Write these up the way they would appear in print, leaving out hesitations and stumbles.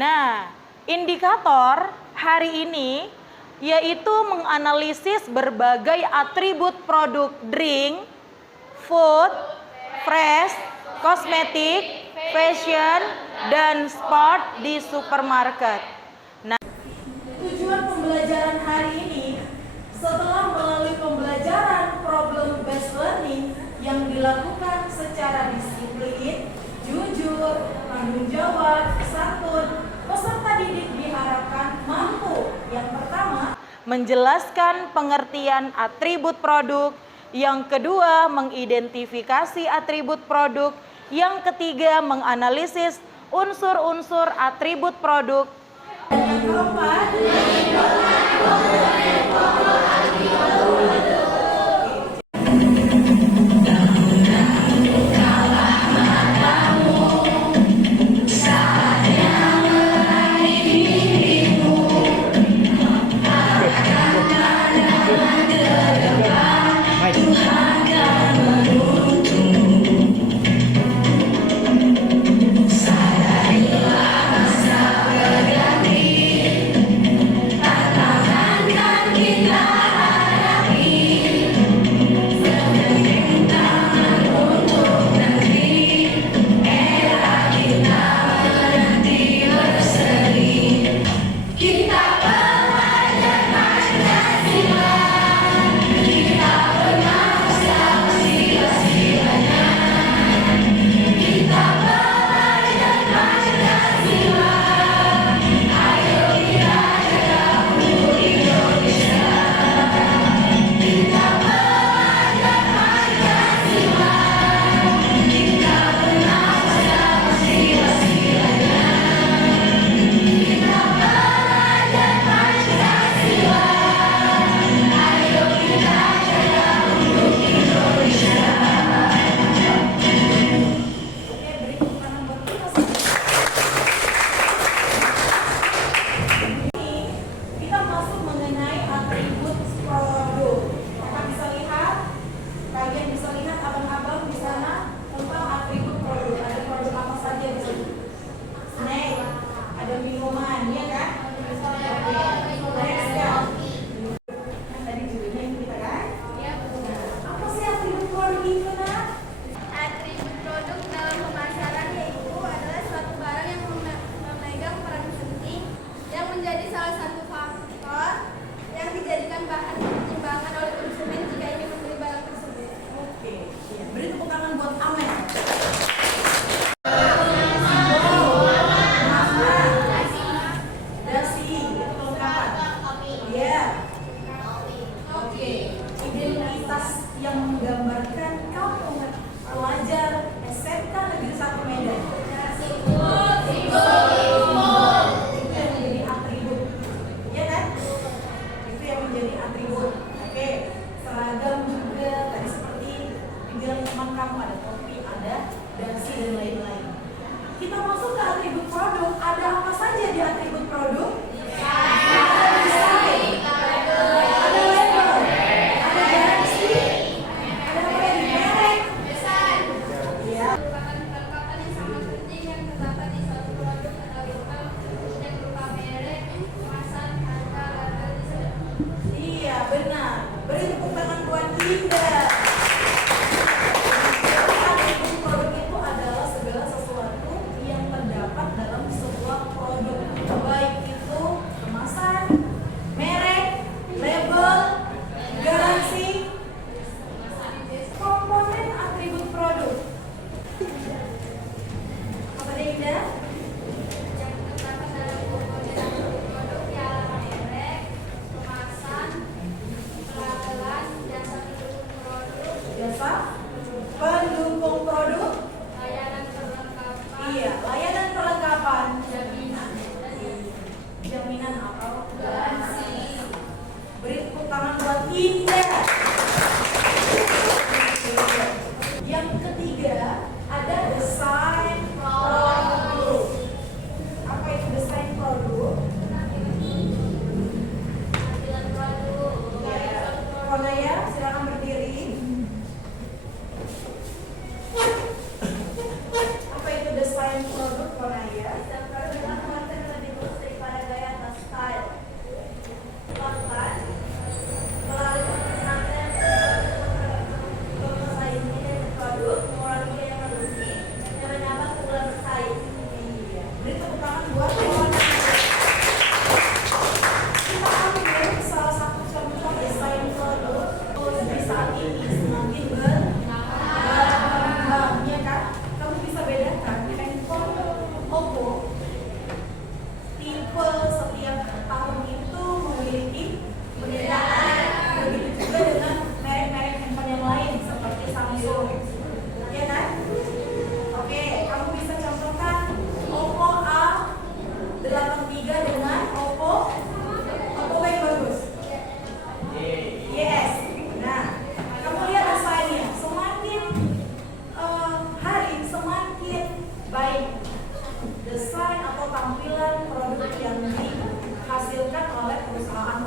Nah, indikator hari ini yaitu menganalisis berbagai atribut produk drink, food, fresh, kosmetik, fashion, dan sport di supermarket. Nah, tujuan pembelajaran hari ini setelah melalui pembelajaran problem based learning yang dilakukan secara disiplin, jujur, tanggung jawab, santun, peserta didik diharapkan mampu yang pertama menjelaskan pengertian atribut produk, yang kedua mengidentifikasi atribut produk, yang ketiga menganalisis unsur-unsur atribut produk, dan yang keempat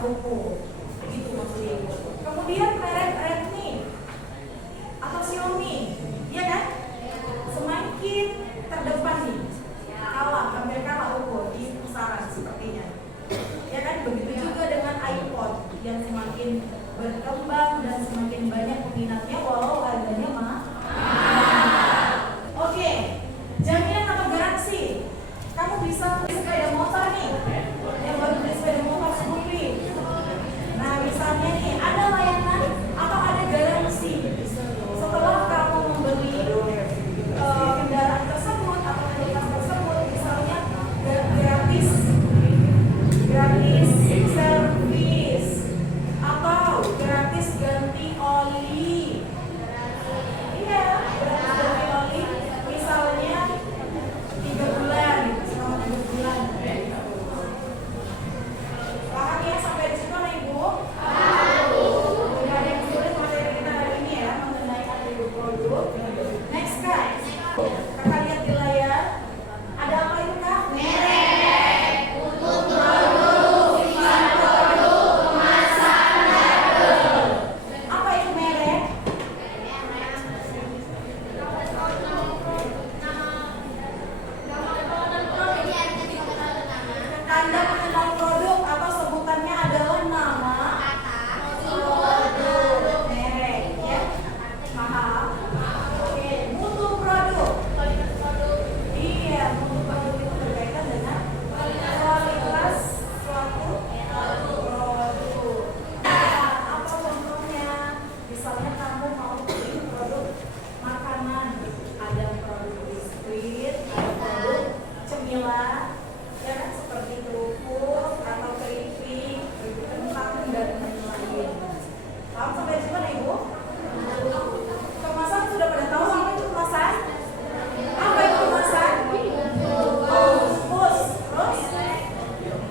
Oppo. Begitu maksudnya Ibu. Kemudian merek Redmi atau Xiaomi, ya kan? Semakin terdepan nih, hampir kalah Oppo di pasaran sepertinya. Ya kan? Begitu juga dengan iPhone yang semakin berkembang dan semakin banyak peminatnya walau harganya mahal. Oke, jaminan atau garansi? Kamu bisa beli sepeda motor nih, yang baru beli sepeda motor Scoopy. Nah misalnya nih, ada layanan atau ada garansi setelah kamu membeli kendaraan tersebut atau motor tersebut, misalnya gratis servis atau gratis ganti oli. Iya, gratis ganti oli, misalnya 3 bulan, selama 3 bulan. Paham ya sampai di situ anak Ibu? Tidak ada yang sulit materi kita hari ini ya mengenai atribut produk. Next guys, kakak lihat di layar, ada apa itu kak? Merek, mutu produk, sifat produk, kemasan, label. Apa itu merek? Tanda pengenal produk atau sebutannya adalah nama produk, merek, ya. Paham? Oke, mutu produk. Iya, mutu produk itu berkaitan dengan kualitas suatu produk. Apa contohnya? Misalnya kamu mau beli produk makanan, ada produk biskuit, ada produk cemilan, ya kan, seperti kerupuk atau keripik, kentang dan lain-lain. Paham sampai di mana Ibu? Kemasan sudah pada tahu apa itu kemasan? Apa itu kemasan? Bungkus. Terus?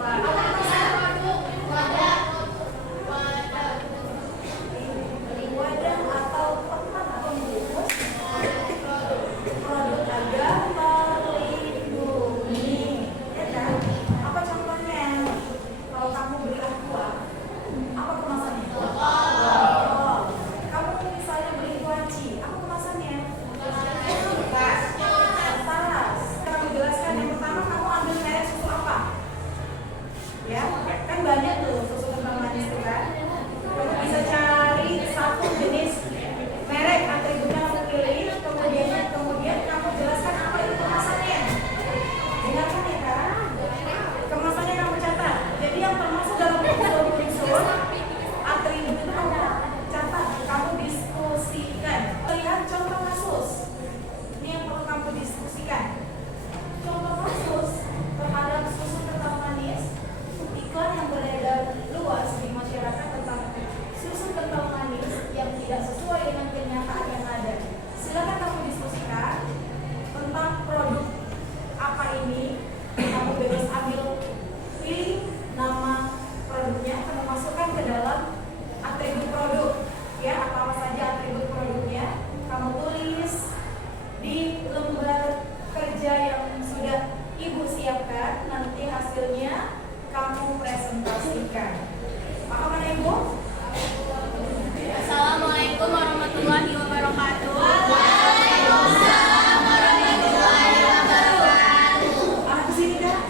Apa kemasan? Wadah atau tempat atau bungkus produk agar terlindungi, ya kan? Apa contohnya? Kalau kamu beli aqua, apa kemasannya? Botol. Kamu misalnya beli kuaci, apa kemasannya? Tas. Kamu jelaskan yang pertama, kamu ambil merek susu apa? Ya, kan banyak tuh susu kental manis itu kan. Kamu bisa cari satu jenis merek, atributnya kamu pilih, kemudian kamu jelaskan apa itu kemasannya. Dengarkan ya kan? Kemasannya kamu catat. Jadi yang termasuk dalam unsur atribut itu kamu catat, kamu diskusikan. Lihat contoh kasus. Ini yang perlu kamu diskusikan. Contoh kasus terhadap susu kental manis, iklan yang beredar luas di masyarakat tentang susu kental manis yang tidak sesuai dengan kenyataan yang ada. Silakan kamu diskusikan tentang produk apa ini. Kamu bebas ambil, pilih nama produknya, kamu masukkan ke dalam atribut produk. Ya, apa saja atribut produknya, kamu tulis di lembar kerja yang sudah Ibu siapkan. Nanti hasilnya kamu presentasikan. Paham mana Ibu? Assalamualaikum warahmatullahi wabarakatuh. Anak kesini dah.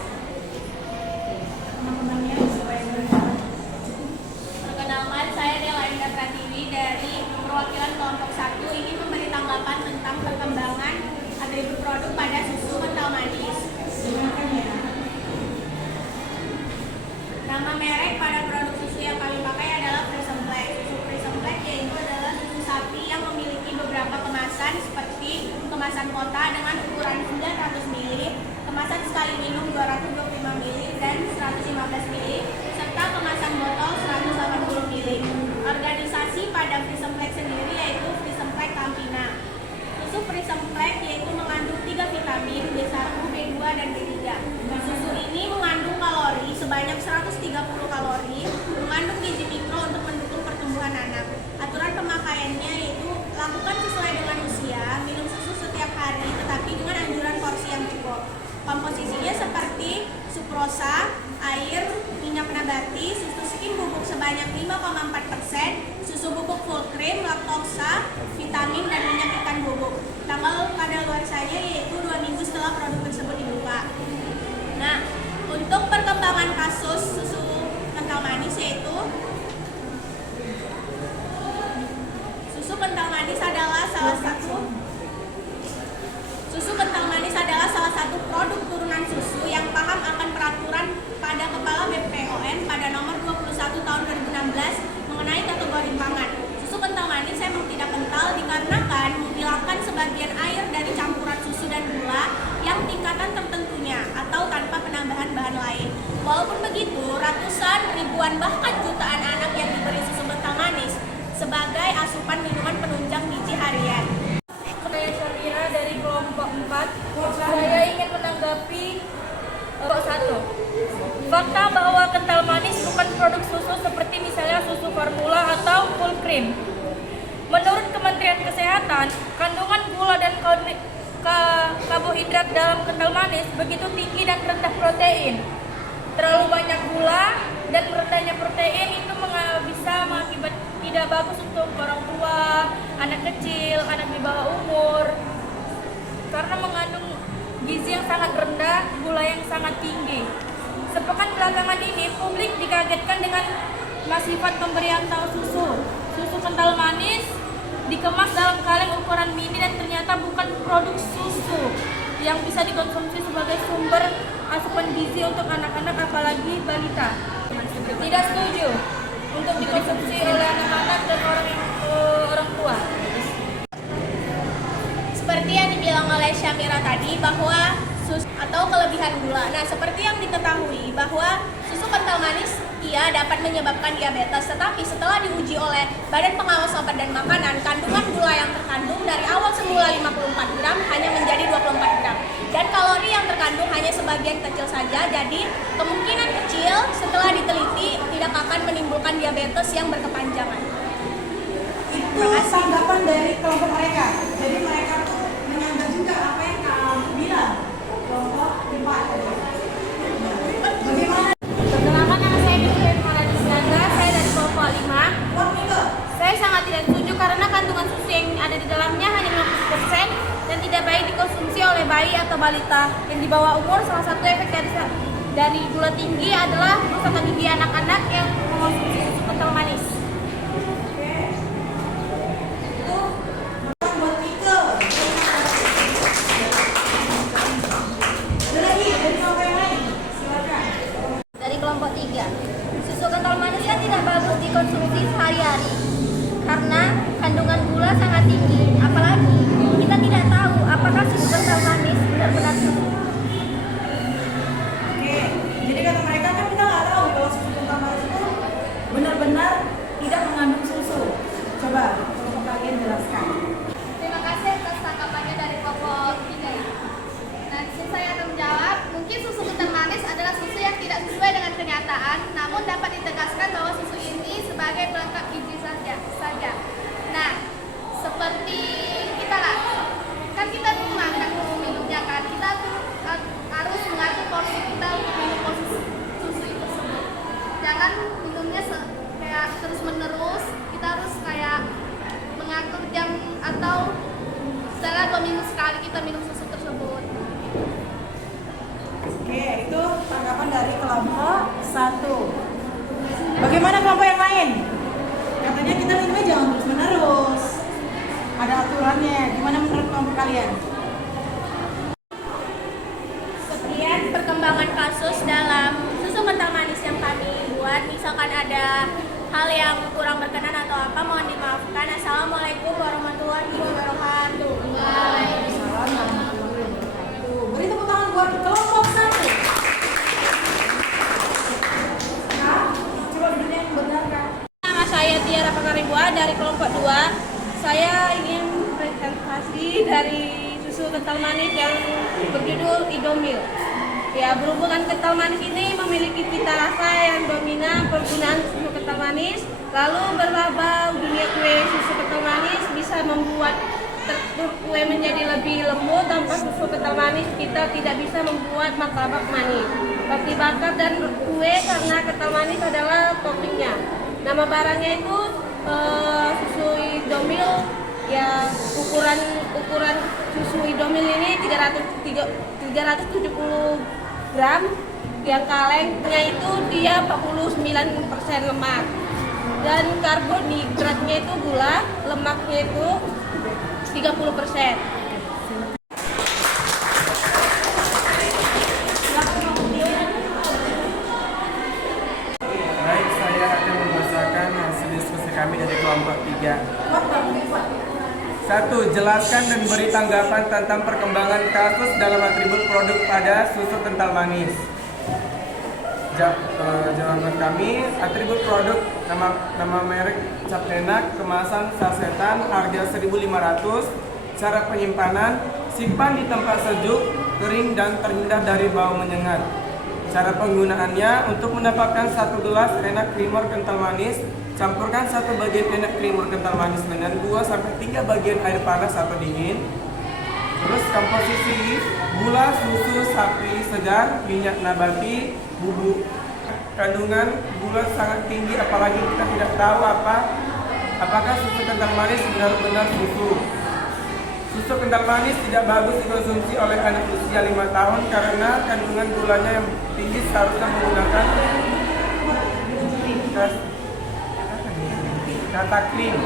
Teman-temannya supaya mendengar. Perkenalkan, saya Dela Indah Pratiwi dari perwakilan kelompok 1 ingin memberi tanggapan tentang perkembangan atribut produk pada susu kental manis. Dengarkan ya. Nama merek pada produk susu yang kami pakai adalah Prismflex. Susu Prismflex yaitu adalah susu sapi yang memiliki beberapa kemasan seperti kemasan kota dengan ukuran 900 ml, kemasan sekali minum 225 ml dan 115 ml, serta kemasan botol 180 ml. Organisasi pada Prismflex sendiri yaitu Prismflex Campina. Susu Prismflex yaitu mengandung 3 vitamin B1, B2, dan B3. Susu ini mengandung kalori sebanyak 130 kalori, mengandung gizi mikro untuk mendukung pertumbuhan anak. Aturan pemakaiannya yaitu lakukan sesuai dengan usia, minum susu setiap hari tetapi dengan anjuran porsi yang cukup. Komposisinya seperti sukrosa, air, minyak nabati, susu skim bubuk sebanyak 5,4%, susu bubuk full cream, laktosa, vitamin, dan minyak ikan bubuk. Tanggal kadaluarsanya yaitu 2 minggu setelah produk tersebut dibuka. Nah, untuk perkembangan kasus susu kental manis yaitu susu kental manis adalah salah satu produk turunan susu yang paham akan peraturan pada Kepala BPOM pada nomor 21 tahun 2016 mengenai kategori pangan. Susu kental manis memang tidak kental dikarenakan menghilangkan sebagian air dari campuran susu dan gula yang tingkatan tertentunya atau tanpa penambahan bahan lain. Walaupun begitu, ratusan, ribuan, bahkan jutaan anak yang diberi susu kental manis sebagai asupan minuman penunjang gizi harian. Saya Syamira dari kelompok 4. Saya ingin menanggapi kelompok 1. Fakta bahwa kental manis bukan produk susu seperti misalnya susu formula atau full cream. Menurut Kementerian Kesehatan, kandungan gula dan karbohidrat dalam kental manis begitu tinggi dan rendah protein. Terlalu banyak gula dan rendahnya protein itu bisa mengakibat tidak bagus untuk orang tua, anak kecil, anak di bawah umur, karena mengandung gizi yang sangat rendah, gula yang sangat tinggi. Sepekan belakangan ini, publik dikagetkan dengan masifat pemberian tahu susu kental manis dikemas dalam kaleng ukuran mini dan ternyata bukan produk susu yang bisa dikonsumsi sebagai sumber asupan gizi untuk anak-anak apalagi balita. Tidak setuju untuk dikonsumsi oleh anak-anak dan orang tua. Seperti yang dibilang oleh Syamira tadi bahwa susu atau kelebihan gula. Nah, seperti yang diketahui bahwa susu kental manis dapat menyebabkan diabetes, tetapi setelah diuji oleh Badan Pengawas Obat dan Makanan, kandungan gula yang terkandung dari awal semula 54 gram hanya menjadi 24 gram. Dan kalori yang terkandung hanya sebagian kecil saja, jadi kemungkinan kecil setelah diteliti tidak akan menimbulkan diabetes yang berkepanjangan. Itu tanggapan dari kelompok mereka. Jadi mereka tuh menyanggah juga apa yang kamu bilang. Kelompok 4. Bagaimana? Perkenalkan, nama saya Miriam Maradisandra, saya dari kelompok 5. Saya sangat tidak setuju karena kandungan susu yang ada di dalamnya hanya 50% dan tidak baik dikonsumsi oleh bayi atau balita yang di bawah umur. Salah satu efek dari gula tinggi adalah kerusakan gigi anak-anak yang mengonsumsi susu kental manis. Dari kelompok 3, susu kental manis kan tidak bagus dikonsumsi sehari-hari karena kandungan gula sangat tinggi. Apalagi kita tidak tahu apakah susu kental manis benar-benar susu. Oke, jadi kata mereka kan kita nggak tahu kalau susu kental manis itu benar-benar tidak mengandung susu. Coba kelompok kalian jelaskan. Terima kasih atas tanggapannya dari kelompok 3 ya. Nah, saya akan menjawab, mungkin susu kental manis adalah susu yang tidak sesuai dengan kenyataan, namun dapat ditegaskan bahwa susu ini sebagai pelengkap gizi saja. Nah, seperti kita lah, kan kita tuh makan minumnya kan, kita tuh harus mengatur porsi kita untuk minum susu itu tersebut. Jangan minumnya kayak terus menerus, kita harus kayak mengatur jam atau setelah 2 minggu sekali kita minum susu tersebut. Oke, itu tanggapan dari kelompok 1. Bagaimana kelompok yang lain? Katanya kita minumnya jangan terus-menerus. Ada aturannya. Gimana menurut kelompok kalian? Sekian perkembangan kasus dalam susu kental manis yang kami buat. Misalkan ada hal yang kurang berkenan atau apa, mohon dimaafkan. Assalamualaikum warahmatullahi wabarakatuh. Waalaikumsalam warahmatullahi wabarakatuh. Beri tepuk tangan buat kelompok 1. Nah, coba duduknya yang benar kan? Nama saya Tiara Pakaribua dari kelompok 2. Saya ingin presentasi dari susu kental manis yang berjudul Idomil. Ya, berhubungan kental manis ini memiliki cita rasa yang dominan penggunaan susu kental manis. Lalu berlaba dunia kue susu kental manis bisa membuat tekstur kue menjadi lebih lembut. Tanpa susu kental manis kita tidak bisa membuat martabak manis. roti bakar dan kue karena kental manis adalah toppingnya. Nama barangnya itu susu Indomil, ya ukuran susu Indomil ini 370 gram, yang kalengnya itu dia 49% lemak, dan karbohidratnya itu gula, lemaknya itu 30%. Baik, saya akan membacakan hasil diskusi kami dari kelompok 3. 1. Jelaskan dan beri tanggapan tentang perkembangan kasus dalam atribut produk pada susu kental manis. Jawaban kami, atribut produk nama merek cap enak, kemasan sasetan, harga 1.500, cara penyimpanan, simpan di tempat sejuk, kering dan terhindar dari bau menyengat. Cara penggunaannya, untuk mendapatkan 1 gelas enak creamer kental manis, campurkan 1 bagian enak creamer kental manis dengan 2-3 bagian air panas atau dingin. Terus komposisi gula, susu sapi segar, minyak nabati, bubuk. Kandungan gula sangat tinggi, apalagi kita tidak tahu apakah susu kental manis benar-benar susu. Susu kental manis tidak bagus dikonsumsi oleh anak usia 5 tahun karena kandungan gulanya yang tinggi, seharusnya menggunakan kata clean.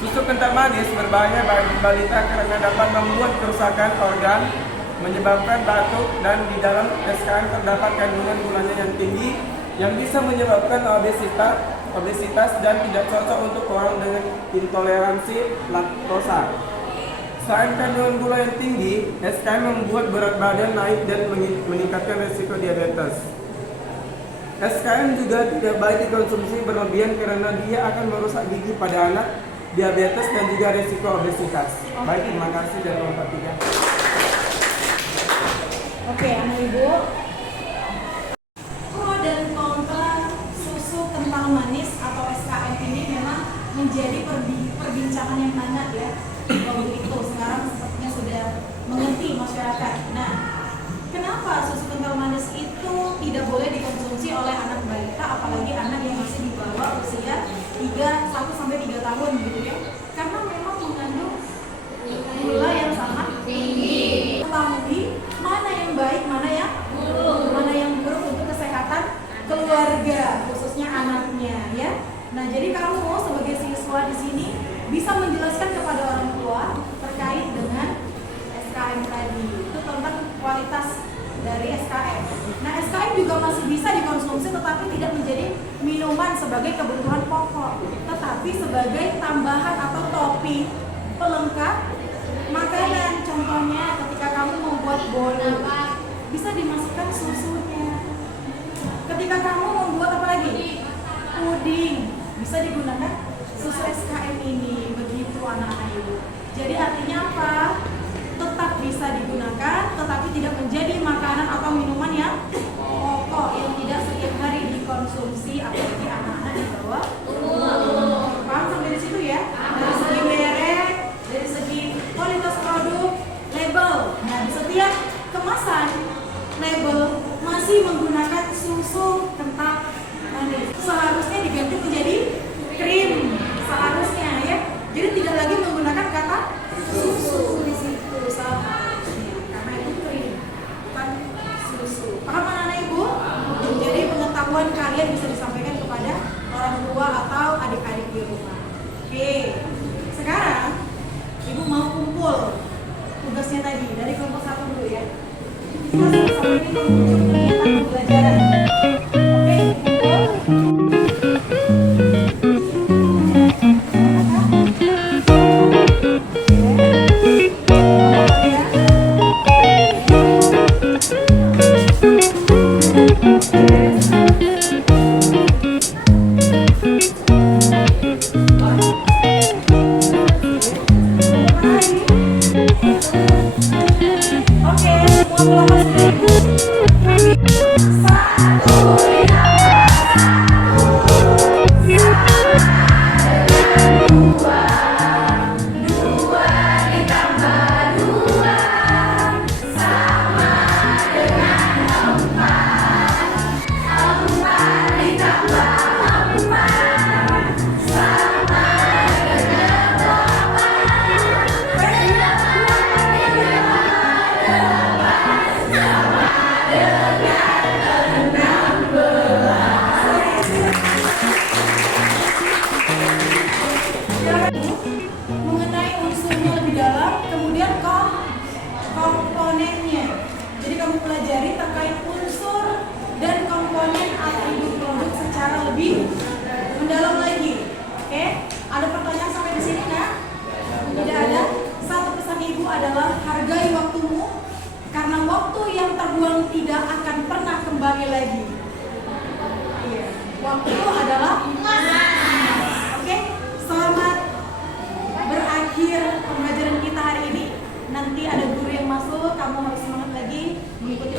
Susu kental manis berbahaya bagi balita karena dapat membuat kerusakan organ, menyebabkan batuk, dan di dalam SKM terdapat kandungan gulanya yang tinggi yang bisa menyebabkan obesitas dan tidak cocok untuk orang dengan intoleransi laktosa. Selain kandungan gula yang tinggi, SKM membuat berat badan naik dan meningkatkan risiko diabetes. SKM juga tidak baik dikonsumsi berlebihan karena dia akan merusak gigi pada anak, diabetes, dan juga risiko obesitas. Baik, terima kasih dari kelompok 3. Oke, anak ibu. Pro dan kontra susu kental manis atau SKM ini memang menjadi perbincangan yang hangat ya. Kalau begitu sekarang sepertinya sudah mengerti masyarakat. Nah, kenapa susu kental manis itu tidak boleh dikonsumsi oleh anak balita, apalagi anak yang masih di bawah usia 1-3 tahun gitu ya? Karena memang mengandung gula yang sangat tinggi. Ketahui mana yang baik, mana yang buruk untuk kesehatan keluarga, khususnya anaknya ya. Nah, jadi kamu sebagai siswa di sini bisa menjelaskan kepada orang tua terkait dengan SKM tadi. Itu tentang kualitas dari SKM. Nah, SKM juga masih bisa dikonsumsi tetapi tidak menjadi minuman sebagai kebutuhan pokok, tetapi sebagai tambahan atau topping pelengkap makanan. Contohnya ketika kamu membuat bolu, bisa dimasukkan susunya. Ketika kamu membuat apa lagi? Puding, bisa digunakan susu SKM ini. Begitu anak-anak ibu. Jadi artinya apa? Tetap bisa digunakan, tetapi tidak menjadi makanan atau minuman yang pokok yang tidak setiap hari dikonsumsi, apalagi anak-anak di bawah umur. Paham sampai di situ ya? Dari segi merek, dari segi kualitas produk, label. Nah, di setiap kemasan label masih menggunakan susu kental manis. Seharusnya diganti menjadi krim, seharusnya ya. Jadi tidak lagi menggunakan kata susu di situ, seharusnya karena itu krim, bukan susu. Paham anak-anak ibu? Jadi pengetahuan kalian bisa disampaikan kepada orang tua atau adik-adik di rumah. Oke, sekarang ibu mau kumpul tugasnya tadi dari kelompok 1 dulu ya. Kita sama-sama ini mengumpul kegiatan pembelajaran. Oke, kumpul. tidak akan pernah kembali lagi. Iya, waktu adalah emas. Oke, selamat berakhir pembelajaran kita hari ini. Nanti ada guru yang masuk, kamu harus semangat lagi mengikuti